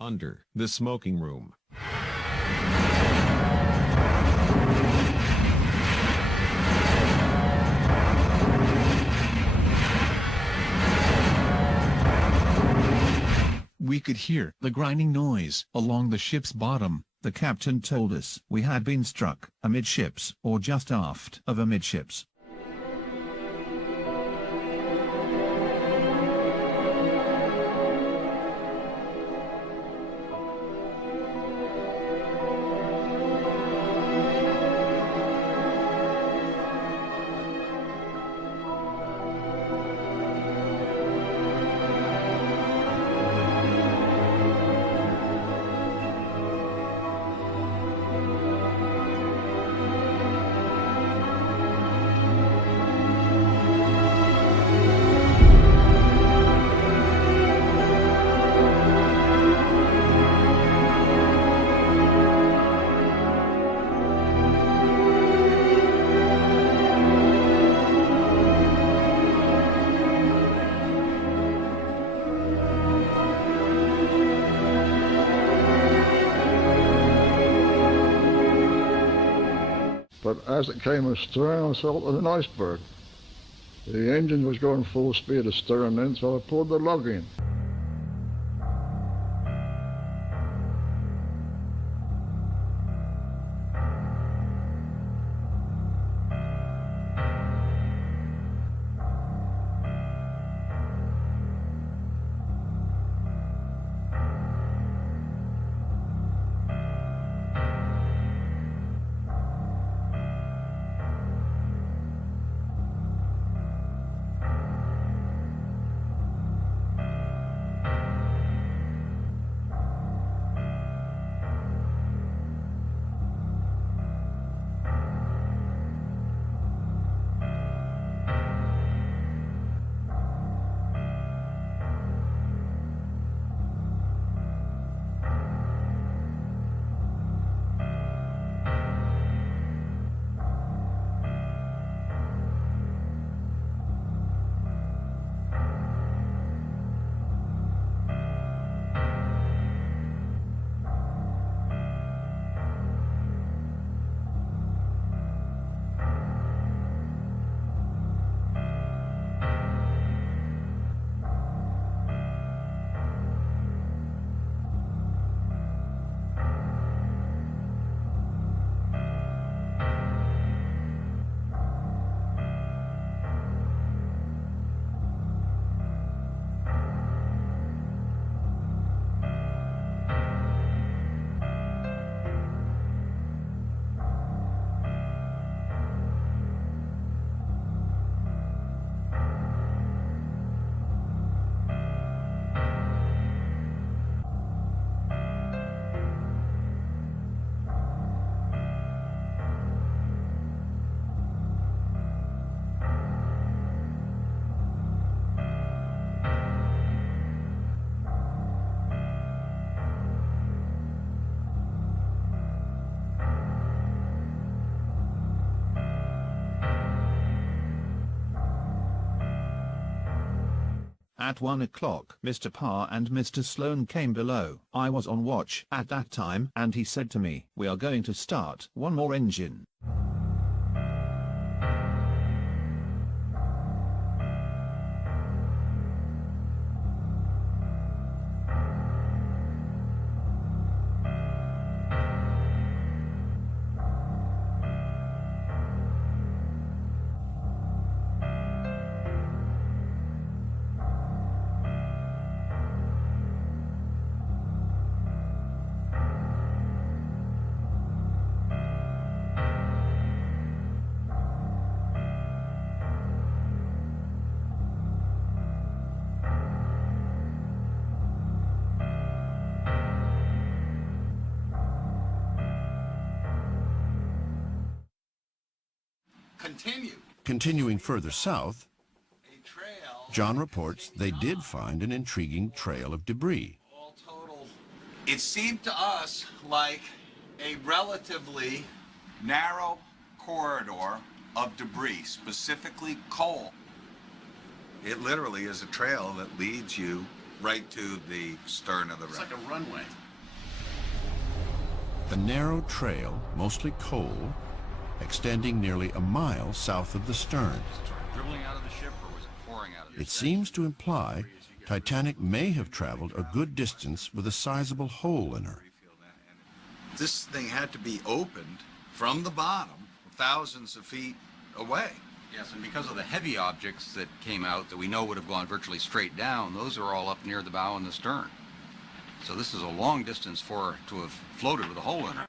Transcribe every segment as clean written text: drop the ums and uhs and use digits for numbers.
Under the smoking room. We could hear the grinding noise along the ship's bottom. The captain told us we had been struck amidships or just aft of amidships. But as it came astern, I saw it was an iceberg. The engine was going full speed astern then, so I pulled the lug in. At 1 o'clock, Mr. Parr and Mr. Sloan came below. I was on watch at that time, and he said to me, "We are going to start one more engine." Continuing further south, John reports they did find an intriguing trail of debris. All total, it seemed to us like a relatively narrow corridor of debris, specifically coal. It literally is a trail that leads you right to the stern of the wreck. It's like a runway. A narrow trail, mostly coal, extending nearly a mile south of the stern. Dribbling out of the ship, or was it pouring out of the ship? It seems to imply Titanic may have traveled a good distance with a sizable hole in her. This thing had to be opened from the bottom, thousands of feet away. Yes, and because of the heavy objects that came out that we know would have gone virtually straight down, those are all up near the bow and the stern. So this is a long distance for her to have floated with a hole in her.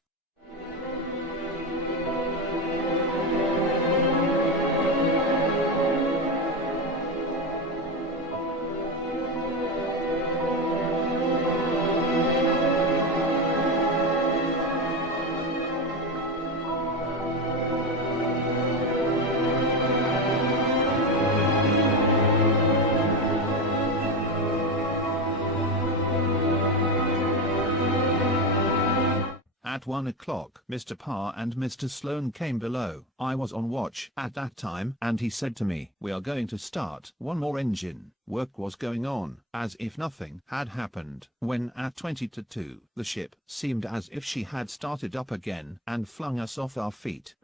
At 1 o'clock, Mr. Parr and Mr. Sloan came below. I was on watch at that time, and he said to me, "We are going to start one more engine." Work was going on, as if nothing had happened, when at 20 to 2, the ship seemed as if she had started up again and flung us off our feet.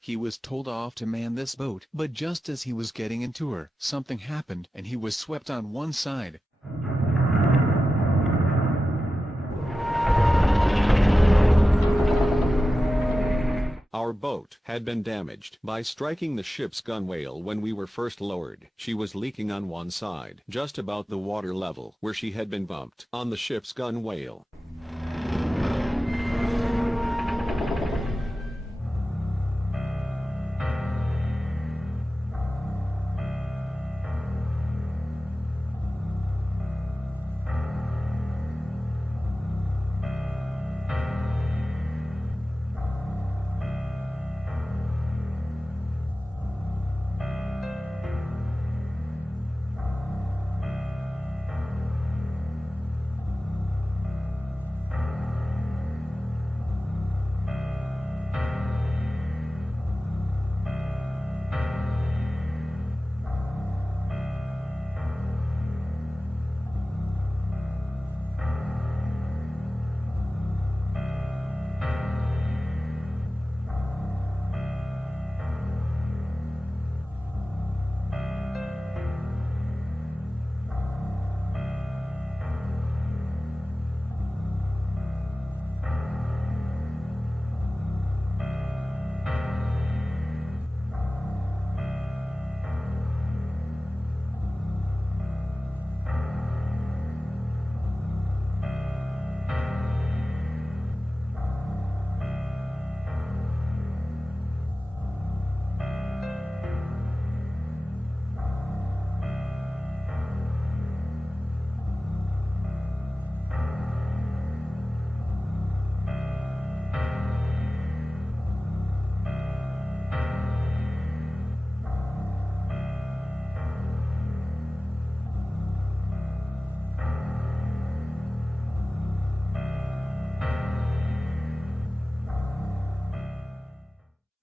He was told off to man this boat, but just as he was getting into her, something happened and he was swept on one side. Our boat had been damaged by striking the ship's gunwale when we were first lowered. She was leaking on one side, just about the water level, where she had been bumped on the ship's gunwale.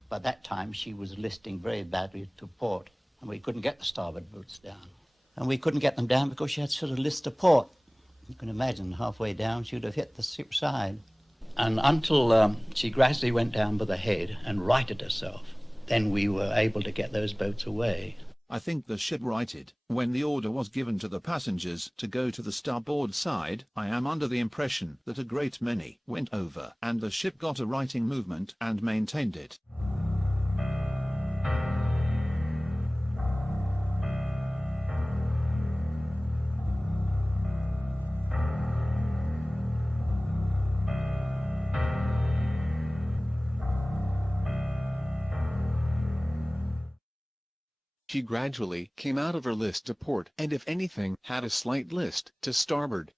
By that time, she was listing very badly to port, and we couldn't get the starboard boots down. And we couldn't get them down because she had sort of list to port. You can imagine, halfway down, she would have hit the ship's side. And until she gradually went down by the head and righted herself, then we were able to get those boats away. I think the ship righted when the order was given to the passengers to go to the starboard side. I am under the impression that a great many went over, and the ship got a righting movement and maintained it. She gradually came out of her list to port, and if anything, had a slight list to starboard.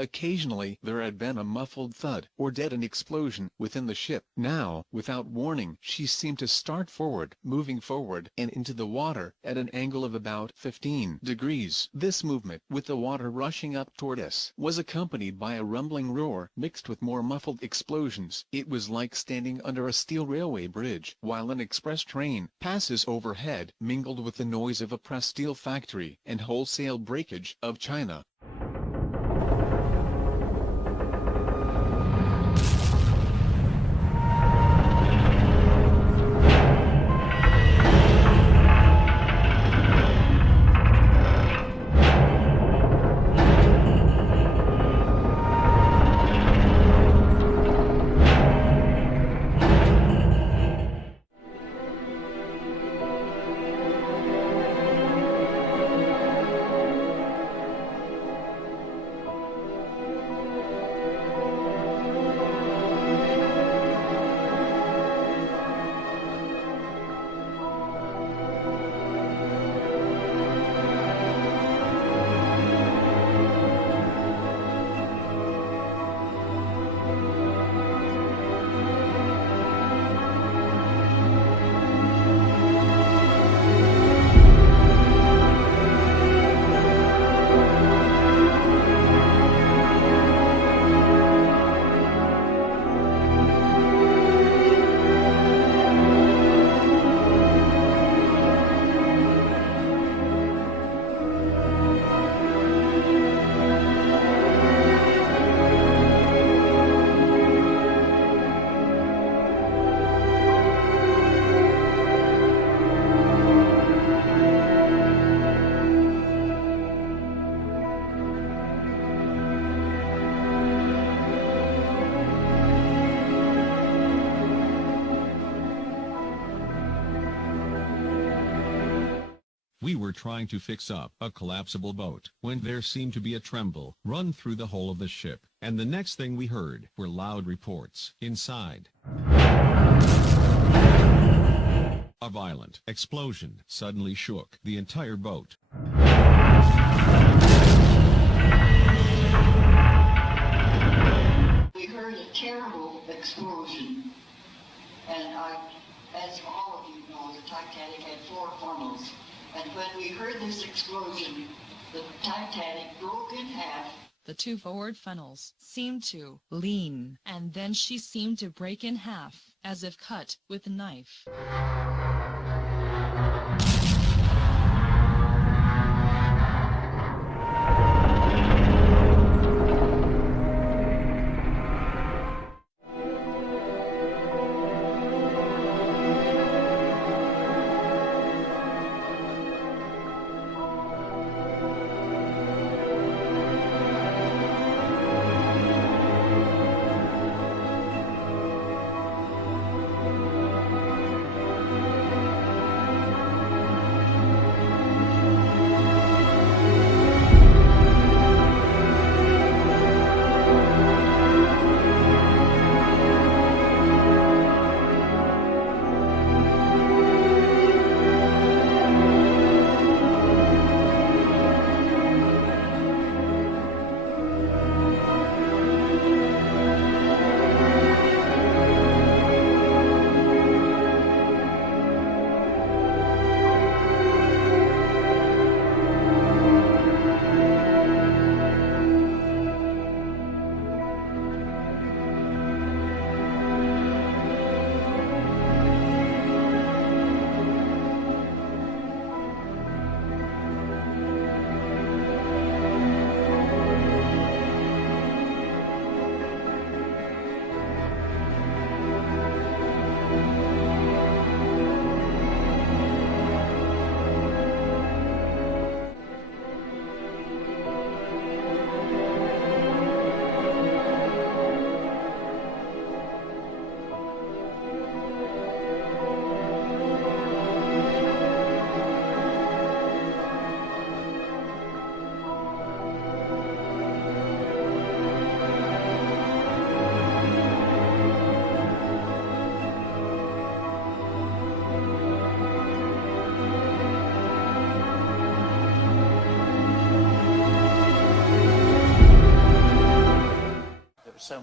Occasionally there had been a muffled thud or deadened explosion within the ship. Now, without warning, she seemed to start forward, moving forward and into the water at an angle of about 15 degrees. This movement, with the water rushing up toward us, was accompanied by a rumbling roar mixed with more muffled explosions. It was like standing under a steel railway bridge while an express train passes overhead, mingled with the noise of a pressed steel factory and wholesale breakage of China. We were trying to fix up a collapsible boat when there seemed to be a tremble run through the whole of the ship, and the next thing we heard were loud reports inside. A violent explosion suddenly shook the entire boat. We heard a terrible explosion, and as all of you know, the Titanic had 4 funnels. And when we heard this explosion, the Titanic broke in half. The 2 forward funnels seemed to lean, and then she seemed to break in half, as if cut with a knife.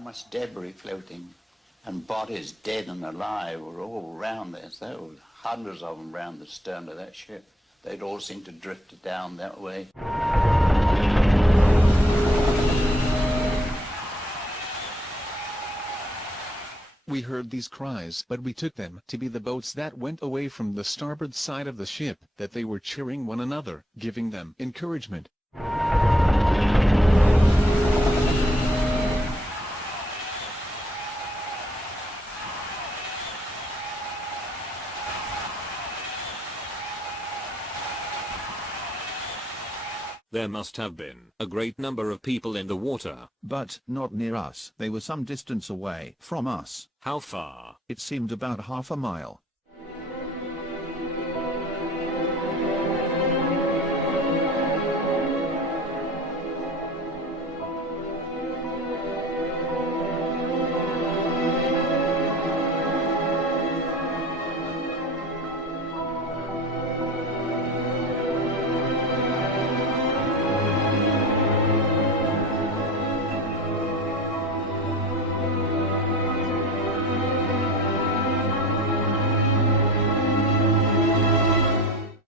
much debris floating, and bodies, dead and alive, were all round there. So there were hundreds of them round the stern of that ship. They'd all seem to drift down that way. We heard these cries, but we took them to be the boats that went away from the starboard side of the ship, that they were cheering one another, giving them encouragement. There must have been a great number of people in the water. But not near us. They were some distance away from us. How far? It seemed about half a mile.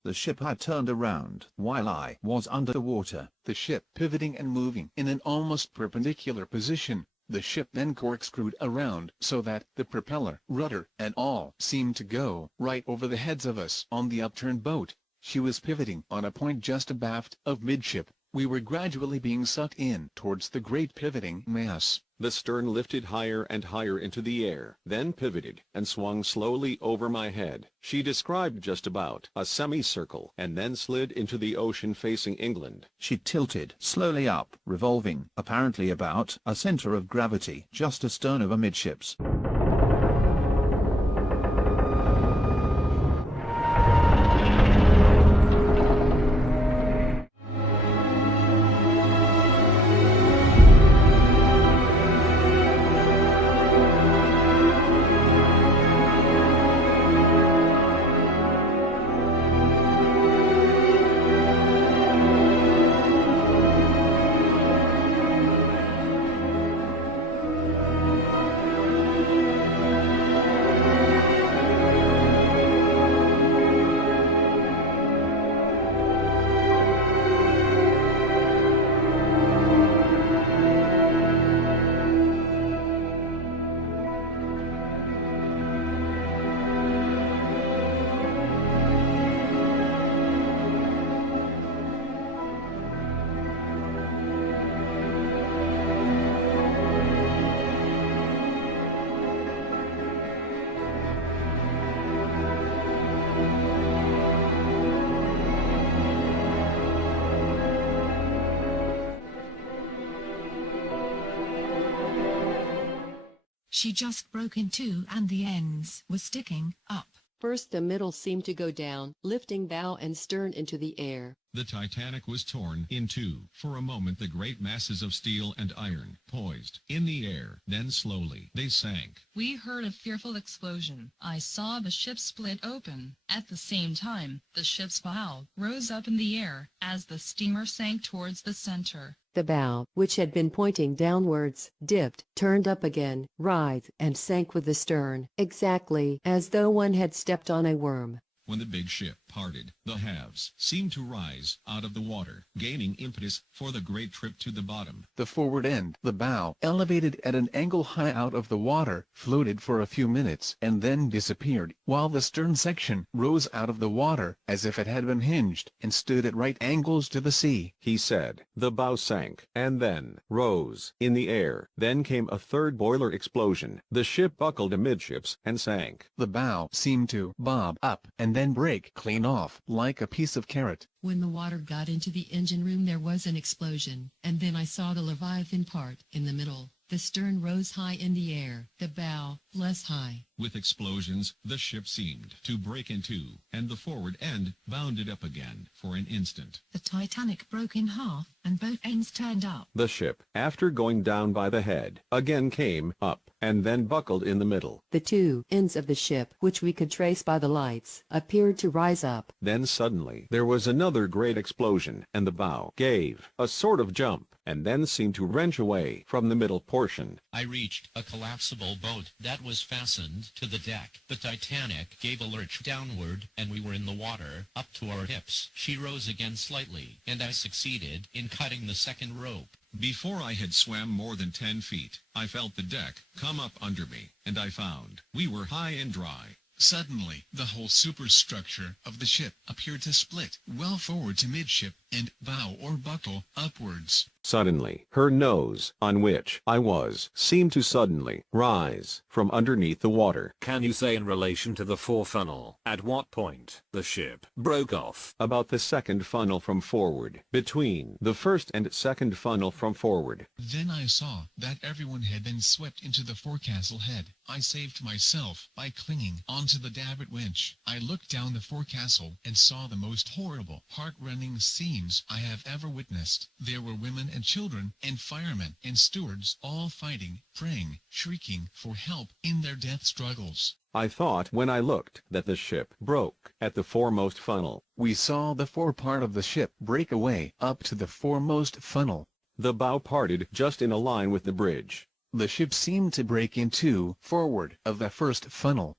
The ship had turned around while I was under water. The ship pivoting and moving in an almost perpendicular position. The ship then corkscrewed around so that the propeller, rudder, and all seemed to go right over the heads of us on the upturned boat. She was pivoting on a point just abaft of midship. We were gradually being sucked in towards the great pivoting mass. The stern lifted higher and higher into the air, then pivoted and swung slowly over my head. She described just about a semicircle and then slid into the ocean facing England. She tilted slowly up, revolving, apparently about a center of gravity just astern of amidships. She just broke in two and the ends were sticking up. First the middle seemed to go down, lifting bow and stern into the air. The Titanic was torn in two. For a moment the great masses of steel and iron poised in the air. Then slowly they sank. We heard a fearful explosion. I saw the ship split open. At the same time, the ship's bow rose up in the air as the steamer sank towards the center. The bow, which had been pointing downwards, dipped, turned up again, writhed, and sank with the stern, exactly as though one had stepped on a worm. When the big ship parted, the halves seemed to rise out of the water, gaining impetus for the great trip to the bottom. The forward end, the bow, elevated at an angle high out of the water, floated for a few minutes and then disappeared, while the stern section rose out of the water as if it had been hinged and stood at right angles to the sea. He said, the bow sank, and then rose in the air. Then came a third boiler explosion. The ship buckled amidships and sank. The bow seemed to bob up and then break clean off, like a piece of carrot. When the water got into the engine room there was an explosion, and then I saw the Leviathan part in the middle. The stern rose high in the air, the bow less high. With explosions, the ship seemed to break in two, and the forward end bounded up again for an instant. The Titanic broke in half, and both ends turned up. The ship, after going down by the head, again came up. and then buckled in the middle. The two ends of the ship, which we could trace by the lights, appeared to rise up. Then suddenly there was another great explosion, and the bow gave a sort of jump, and then seemed to wrench away from the middle portion. I reached a collapsible boat that was fastened to the deck. The Titanic gave a lurch downward, and we were in the water up to our hips. She rose again slightly, and I succeeded in cutting the second rope. Before I had swam more than 10 feet, I felt the deck come up under me, and I found we were high and dry. Suddenly, the whole superstructure of the ship appeared to split, well forward to midship, and bow or buckle upwards. Suddenly, her nose, on which I was, seemed to suddenly rise from underneath the water. Can you say in relation to the forefunnel, at what point the ship broke off? About the second funnel from forward, between the first and second funnel from forward. Then I saw that everyone had been swept into the forecastle head. I saved myself by clinging onto the davit winch. I looked down the forecastle and saw the most horrible, heart-rending scenes I have ever witnessed. There were women and children and firemen and stewards all fighting, praying, shrieking for help in their death struggles. I thought when I looked that the ship broke at the foremost funnel. We saw the forepart of the ship break away up to the foremost funnel. The bow parted just in a line with the bridge. The ship seemed to break in two forward of the first funnel.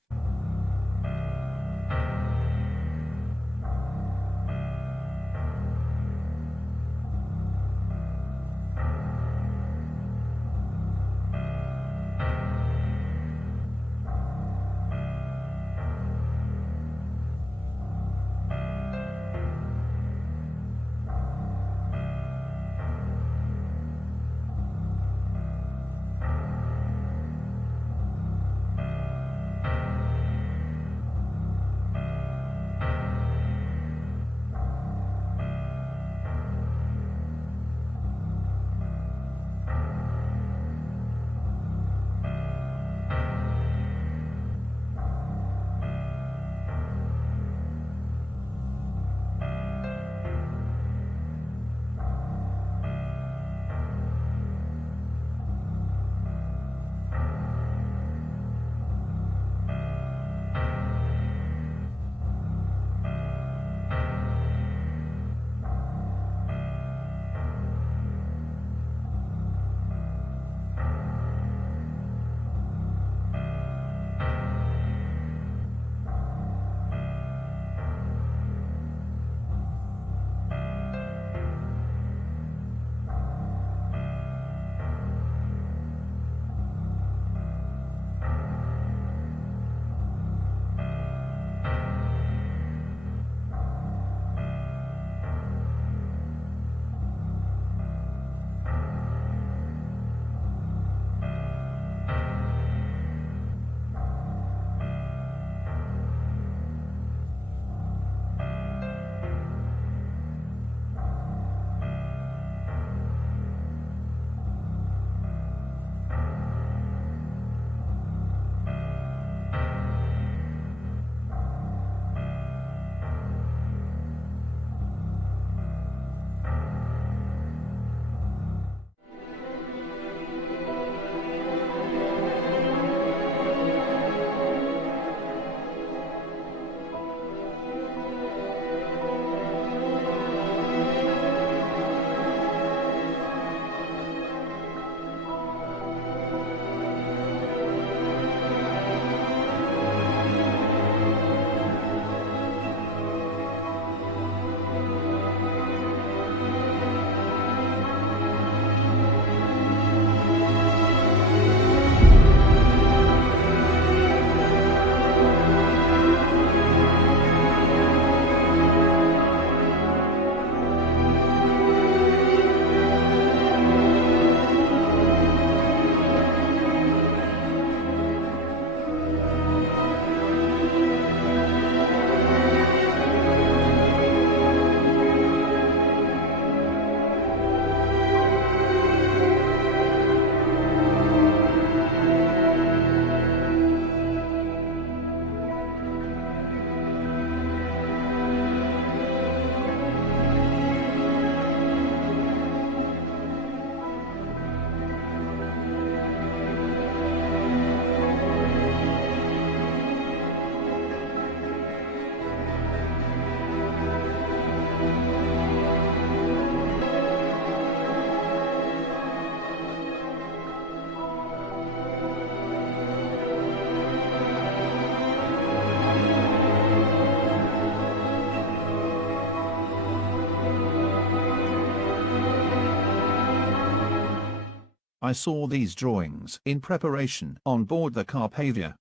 I saw these drawings in preparation on board the Carpathia.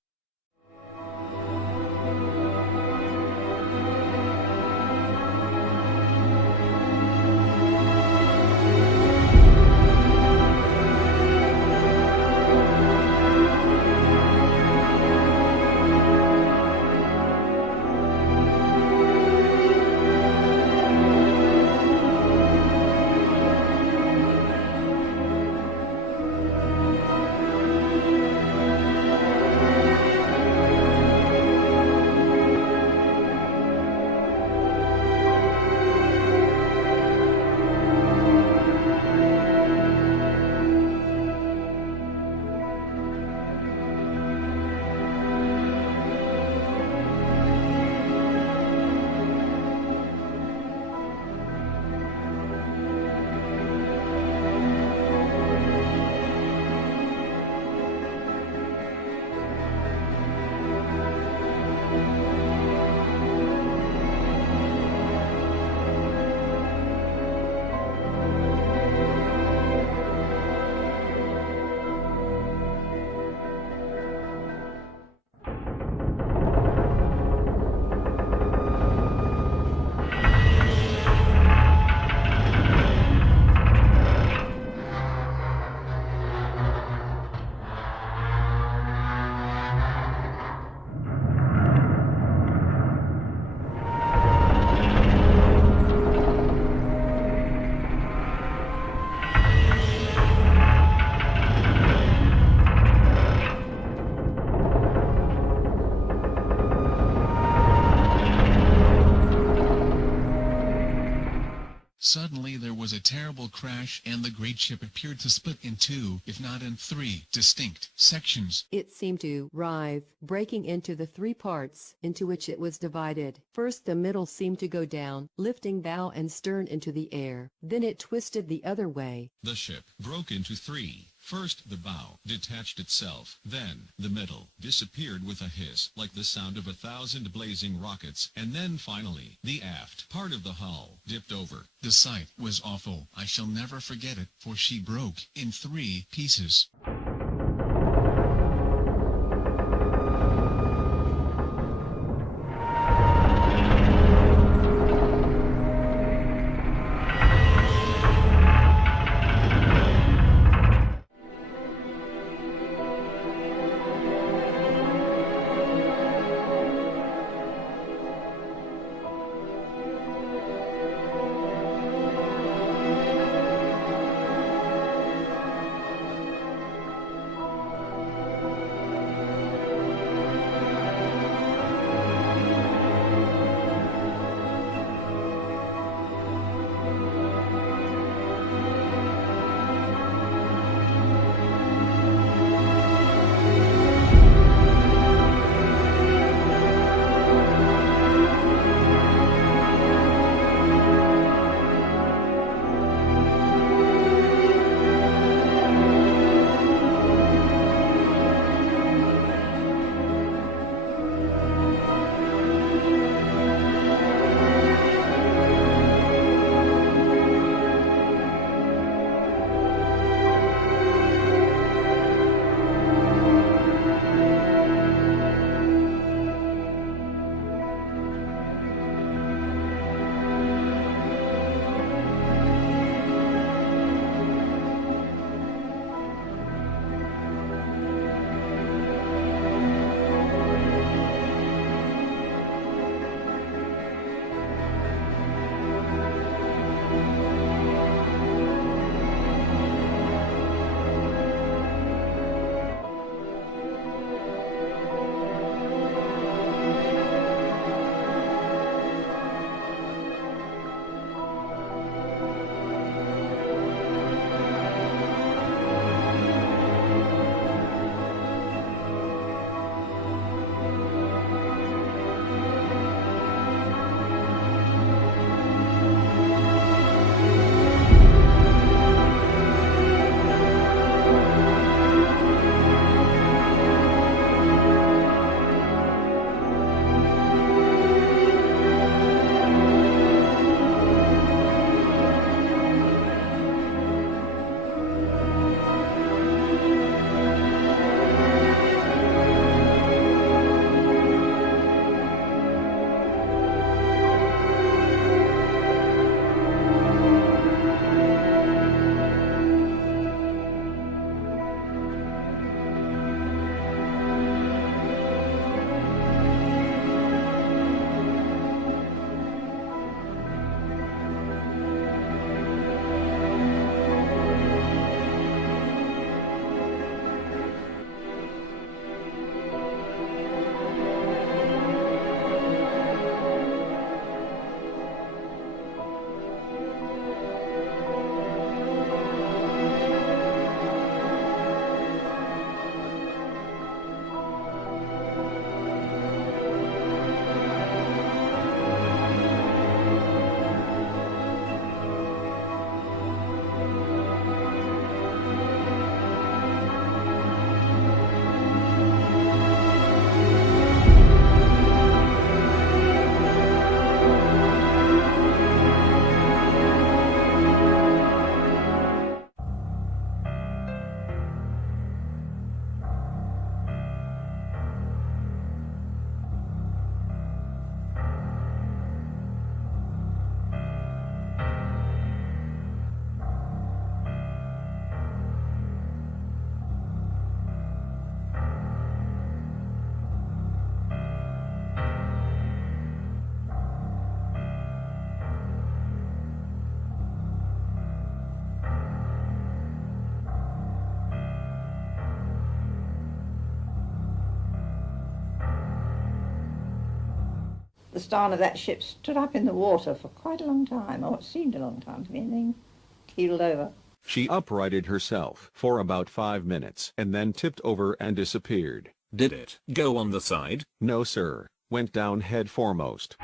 Suddenly there was a terrible crash and the great ship appeared to split in two, if not in three, distinct sections. It seemed to writhe, breaking into the three parts into which it was divided. First the middle seemed to go down, lifting bow and stern into the air. Then it twisted the other way. The ship broke into three. First the bow detached itself, then the middle disappeared with a hiss like the sound of 1,000 blazing rockets, and then finally the aft part of the hull dipped over. The sight was awful. I shall never forget it, for she broke in three pieces. the stern of that ship stood up in the water for quite a long time, or it seemed a long time to me, and then keeled over. She uprighted herself for about 5 minutes and then tipped over and disappeared. Did it go on the side? No, sir. Went down head foremost.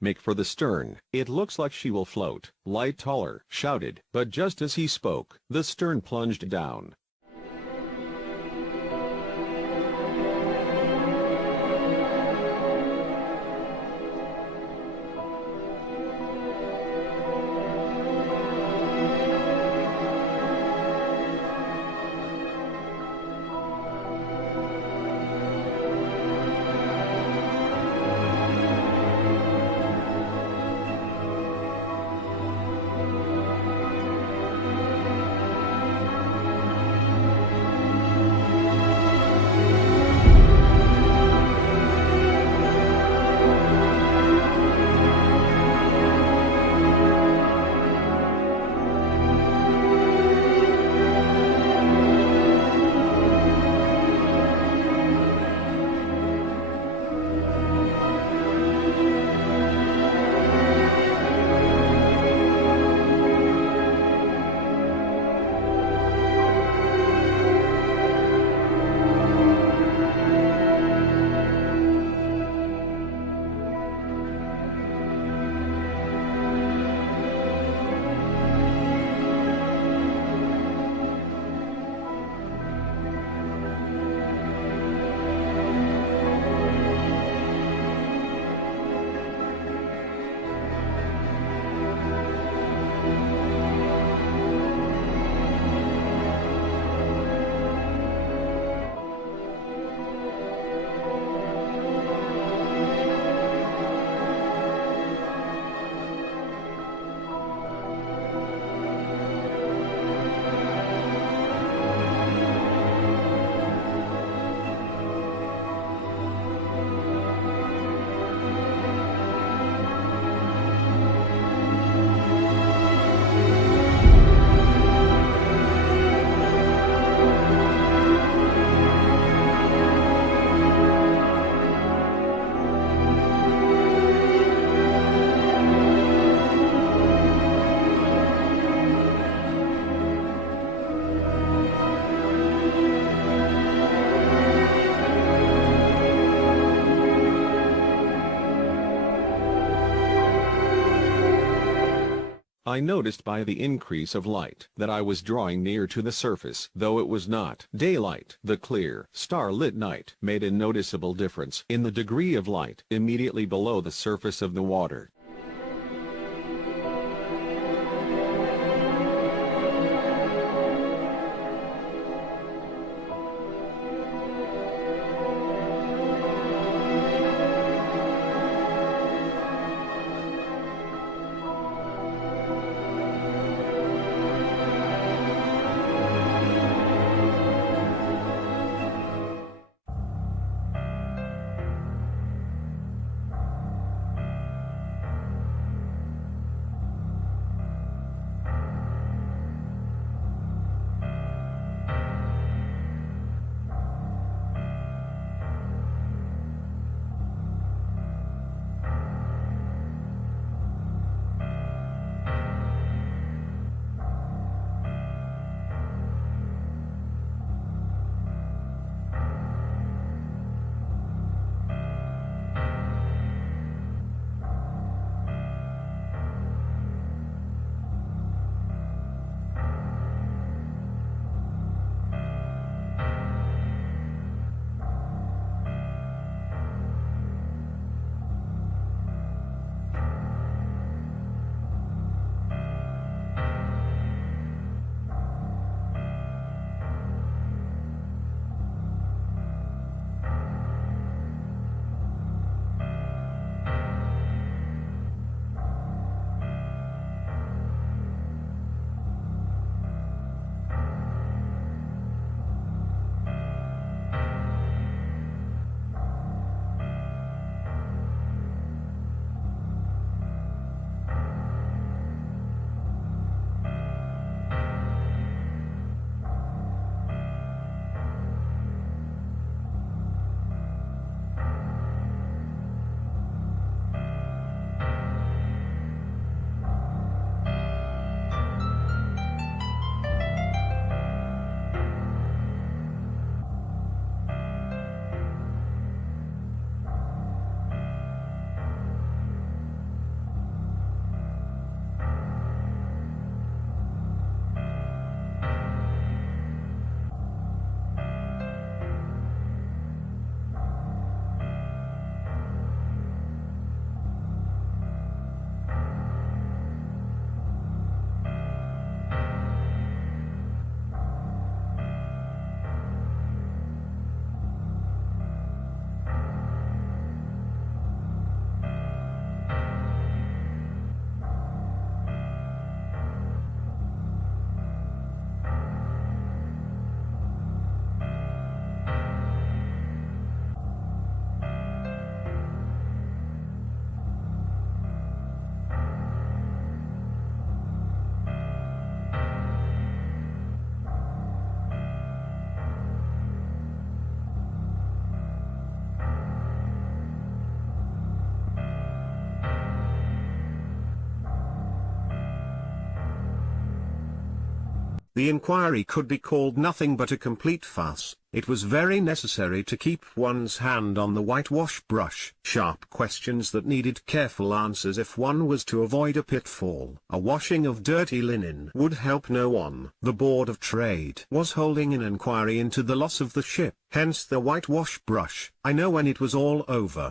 Make for the stern. It looks like she will float. Light taller, shouted, but just as he spoke, the stern plunged down. I noticed by the increase of light that I was drawing near to the surface, though it was not daylight. The clear, star-lit night made a noticeable difference in the degree of light immediately below the surface of the water. The inquiry could be called nothing but a complete farce. It was very necessary to keep one's hand on the whitewash brush. Sharp questions that needed careful answers if one was to avoid a pitfall. A washing of dirty linen would help no one. The Board of Trade was holding an inquiry into the loss of the ship, hence the whitewash brush. I know when it was all over,